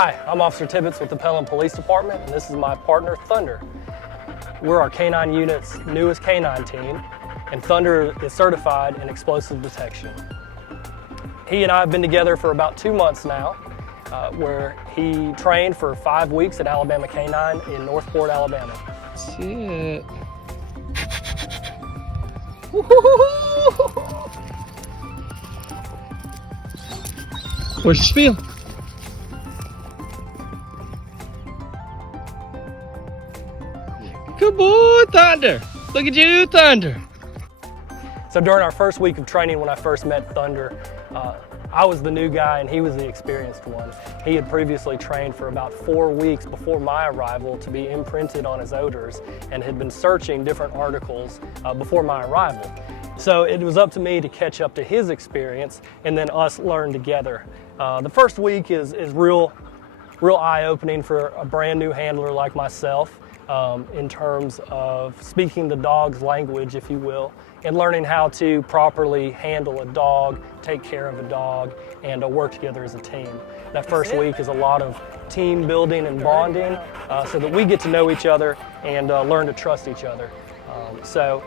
Hi, I'm Officer Tibbetts with the Pelham Police Department, and this is my partner, Thunder. We're our K-9 unit's newest K-9 team, and Thunder is certified in explosive detection. He and I have been together for about 2 months now, where he trained for 5 weeks at Alabama K-9 in Northport, Alabama. Shit. Where's your spiel? Good boy, Thunder. Look at you, Thunder. So during our first week of training, when I first met Thunder, I was the new guy and he was the experienced one. He had previously trained for about 4 weeks before my arrival to be imprinted on his odors and had been searching different articles before my arrival. So it was up to me to catch up to his experience and then us learn together. The first week is real eye-opening for a brand new handler like myself. In terms of speaking the dog's language, if you will, and learning how to properly handle a dog, take care of a dog, and work together as a team. That first week is a lot of team building and bonding so that we get to know each other and learn to trust each other. So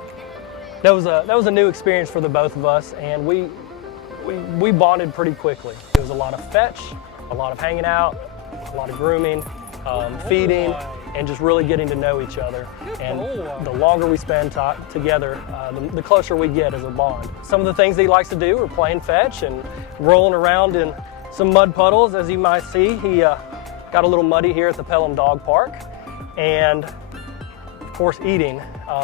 that was a new experience for the both of us, and we bonded pretty quickly. It was a lot of fetch, a lot of hanging out, a lot of grooming, feeding, and just really getting to know each other. And the longer we spend together, the closer we get as a bond. Some of the things that he likes to do are playing fetch and rolling around in some mud puddles. As you might see, he got a little muddy here at the Pelham Dog Park. And of course, eating.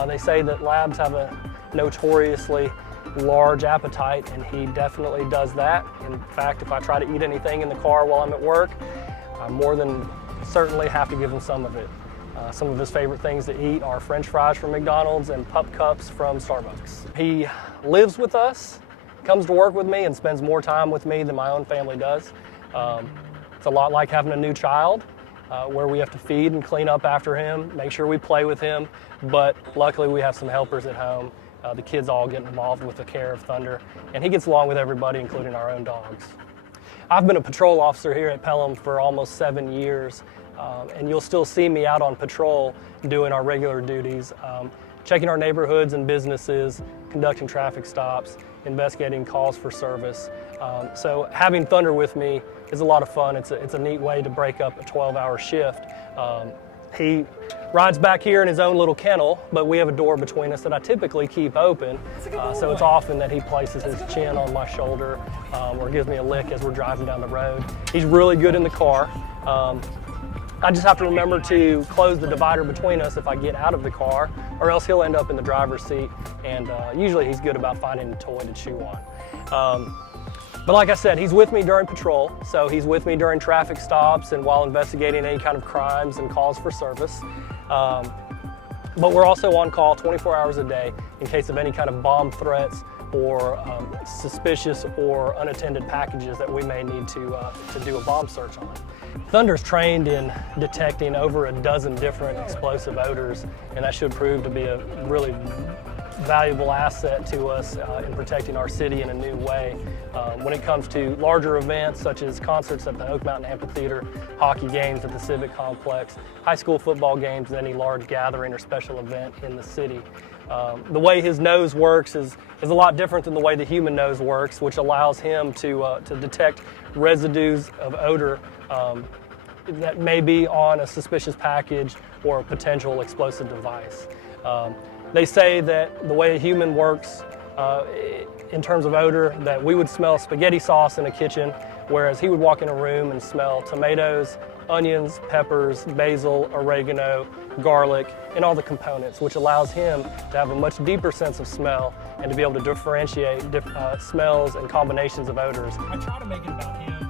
They say that labs have a notoriously large appetite, and he definitely does that. In fact, if I try to eat anything in the car while I'm at work, I more than certainly have to give him some of it. Some of his favorite things to eat are French fries from McDonald's and pup cups from Starbucks. He lives with us, comes to work with me, and spends more time with me than my own family does. It's a lot like having a new child, where we have to feed and clean up after him, make sure we play with him, but luckily we have some helpers at home. The kids all get involved with the care of Thunder, and he gets along with everybody, including our own dogs. I've been a patrol officer here at Pelham for almost 7 years, and you'll still see me out on patrol doing our regular duties, checking our neighborhoods and businesses, conducting traffic stops, investigating calls for service. So having Thunder with me is a lot of fun. It's a neat way to break up a 12-hour shift. He rides back here in his own little kennel, but we have a door between us that I typically keep open. So it's often that he places his chin on my shoulder or gives me a lick as we're driving down the road. He's really good in the car. I just have to remember to close the divider between us if I get out of the car, or else he'll end up in the driver's seat, and usually he's good about finding a toy to chew on. But like I said, he's with me during patrol, so he's with me during traffic stops and while investigating any kind of crimes and calls for service. But we're also on call 24 hours a day in case of any kind of bomb threats or suspicious or unattended packages that we may need to do a bomb search on. Thunder's trained in detecting over a dozen different explosive odors, and that should prove to be a really valuable asset to us in protecting our city in a new way. When it comes to larger events such as concerts at the Oak Mountain Amphitheater, hockey games at the Civic Complex, high school football games, and any large gathering or special event in the city. The way his nose works is a lot different than the way the human nose works, which allows him to detect residues of odor that may be on a suspicious package or a potential explosive device. They say that the way a human works in terms of odor, that we would smell spaghetti sauce in a kitchen, whereas he would walk in a room and smell tomatoes, onions, peppers, basil, oregano, garlic, and all the components, which allows him to have a much deeper sense of smell and to be able to differentiate smells and combinations of odors. I try to make it about him